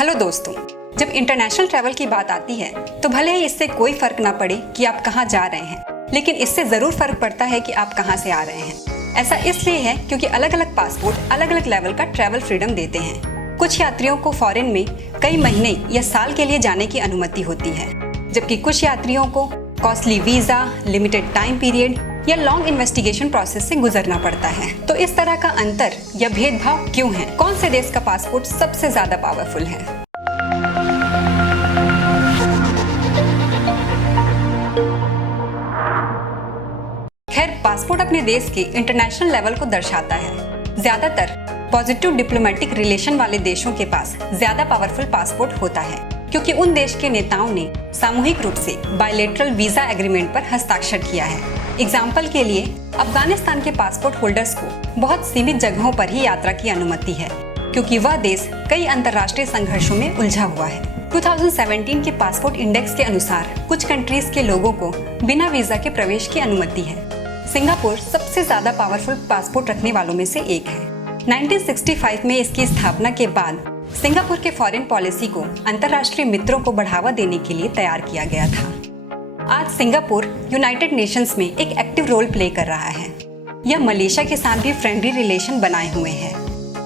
Hello दोस्तों, जब international travel की बात आती है तो भले ही इससे कोई फर्क ना पड़े कि आप कहाँ जा रहे हैं, लेकिन इससे ज़रूर फर्क पड़ता है कि आप कहाँ से आ रहे हैं। ऐसा इसलिए है क्योंकि अलग अलग पासपोर्ट अलग अलग लेवल का ट्रैवल फ्रीडम देते हैं। कुछ यात्रियों को फॉरेन में कई महीने या साल के लिए जाने की अनुमति होती है, जबकि कुछ यात्रियों को costly visa, limited time period या लॉन्ग इन्वेस्टिगेशन प्रोसेस से गुजरना पड़ता है। तो इस तरह का अंतर या भेदभाव क्यों है? कौन से देश का पासपोर्ट सबसे ज्यादा पावरफुल है? खैर, पासपोर्ट अपने देश के इंटरनेशनल लेवल को दर्शाता है। ज्यादातर पॉजिटिव डिप्लोमेटिक रिलेशन वाले देशों के पास ज्यादा पावरफुल पासपोर्ट होता है, क्योंकि उन देश के नेताओं ने सामूहिक रूप से बायलैटरल वीजा एग्रीमेंट पर हस्ताक्षर किया है। एग्जाम्पल के लिए, अफगानिस्तान के पासपोर्ट होल्डर्स को बहुत सीमित जगहों पर ही यात्रा की अनुमति है, क्योंकि वह देश कई अंतर्राष्ट्रीय संघर्षों में उलझा हुआ है। 2017 के पासपोर्ट इंडेक्स के अनुसार कुछ कंट्रीज के लोगों को बिना वीजा के प्रवेश की अनुमति है। सिंगापुर सबसे ज्यादा पावरफुल पासपोर्ट रखने वालों में से एक है। 1965 में इसकी स्थापना के बाद सिंगापुर के फॉरेन पॉलिसी को अंतर्राष्ट्रीय मित्रों को बढ़ावा देने के लिए तैयार किया गया था। आज सिंगापुर यूनाइटेड नेशंस में एक एक्टिव रोल प्ले कर रहा है। यह मलेशिया के साथ भी फ्रेंडली रिलेशन बनाए हुए है,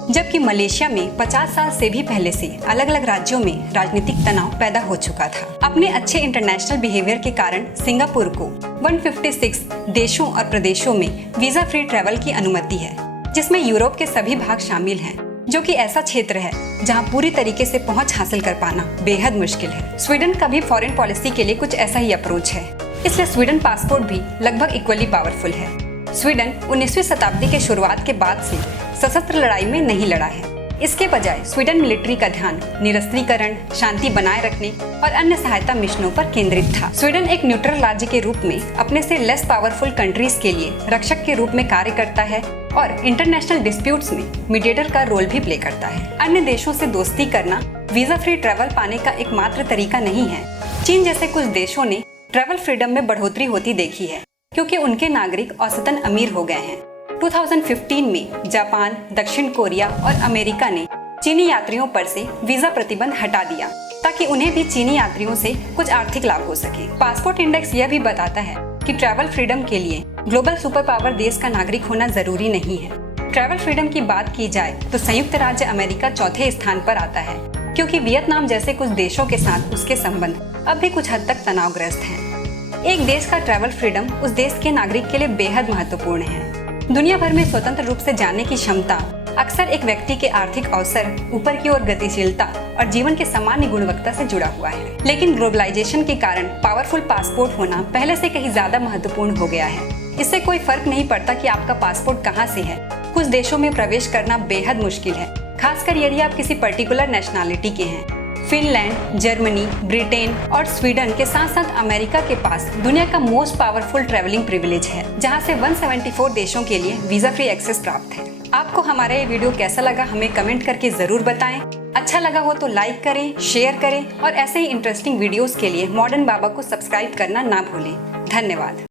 जबकि मलेशिया में 50 साल से भी पहले से अलग अलग राज्यों में राजनीतिक तनाव पैदा हो चुका था। अपने अच्छे इंटरनेशनल बिहेवियर के कारण सिंगापुर को 156 देशों और प्रदेशों में वीजा फ्री ट्रैवल की अनुमति है, जिसमें यूरोप के सभी भाग शामिल हैं, जो कि ऐसा क्षेत्र है जहां पूरी तरीके से पहुंच हासिल कर पाना बेहद मुश्किल है। स्वीडन का भी फॉरेन पॉलिसी के लिए कुछ ऐसा ही अप्रोच है, इसलिए स्वीडन पासपोर्ट भी लगभग इक्वली पावरफुल है। स्वीडन 19वीं शताब्दी के शुरुआत के बाद से सशस्त्र लड़ाई में नहीं लड़ा है। इसके बजाय स्वीडन मिलिट्री का ध्यान निरस्त्रीकरण, शांति बनाए रखने और अन्य सहायता मिशनों पर केंद्रित था। स्वीडन एक न्यूट्रल राज्य के रूप में अपने से लेस पावरफुल कंट्रीज के लिए रक्षक के रूप में कार्य करता है और इंटरनेशनल डिस्प्यूट्स में मीडिएटर का रोल भी प्ले करता है। अन्य देशों से दोस्ती करना वीजा फ्री ट्रैवल पाने का एकमात्र तरीका नहीं है। चीन जैसे कुछ देशों ने ट्रैवल फ्रीडम में बढ़ोतरी होती देखी है, क्योंकि उनके नागरिक औसतन अमीर हो गए हैं। 2015 में जापान, दक्षिण कोरिया और अमेरिका ने चीनी यात्रियों पर से वीजा प्रतिबंध हटा दिया, ताकि उन्हें भी चीनी यात्रियों से कुछ आर्थिक लाभ हो सके। पासपोर्ट इंडेक्स यह भी बताता है कि ट्रैवल फ्रीडम के लिए ग्लोबल सुपर पावर देश का नागरिक होना जरूरी नहीं है। ट्रैवल फ्रीडम की बात की जाए तो संयुक्त राज्य अमेरिका चौथे स्थान पर आता है, क्योंकि वियतनाम जैसे कुछ देशों के साथ उसके संबंध अब भी कुछ हद तक तनावग्रस्त हैं। एक देश का ट्रैवल फ्रीडम उस देश के नागरिक के लिए बेहद महत्वपूर्ण है। दुनिया भर में स्वतंत्र रूप से जाने की क्षमता अक्सर एक व्यक्ति के आर्थिक अवसर, ऊपर की ओर गतिशीलता और जीवन के सामान्य गुणवत्ता से जुड़ा हुआ है। लेकिन ग्लोबलाइजेशन के कारण पावरफुल पासपोर्ट होना पहले से कहीं ज्यादा महत्वपूर्ण हो गया है। इससे कोई फर्क नहीं पड़ता कि आपका पासपोर्ट कहाँ से है। कुछ देशों में प्रवेश करना बेहद मुश्किल है, खासकर यदि आप किसी पर्टिकुलर नेशनैलिटी के हैं। फिनलैंड, जर्मनी, ब्रिटेन और स्वीडन के साथ साथ अमेरिका के पास दुनिया का मोस्ट पावरफुल ट्रैवलिंग प्रिविलेज है, जहां से 174 देशों के लिए वीजा फ्री एक्सेस प्राप्त है। आपको हमारा ये वीडियो कैसा लगा हमें कमेंट करके जरूर बताएं। अच्छा लगा हो तो लाइक करें, शेयर करें और ऐसे ही इंटरेस्टिंग वीडियोस के लिए मॉडर्न बाबा को सब्सक्राइब करना ना भूलें। धन्यवाद।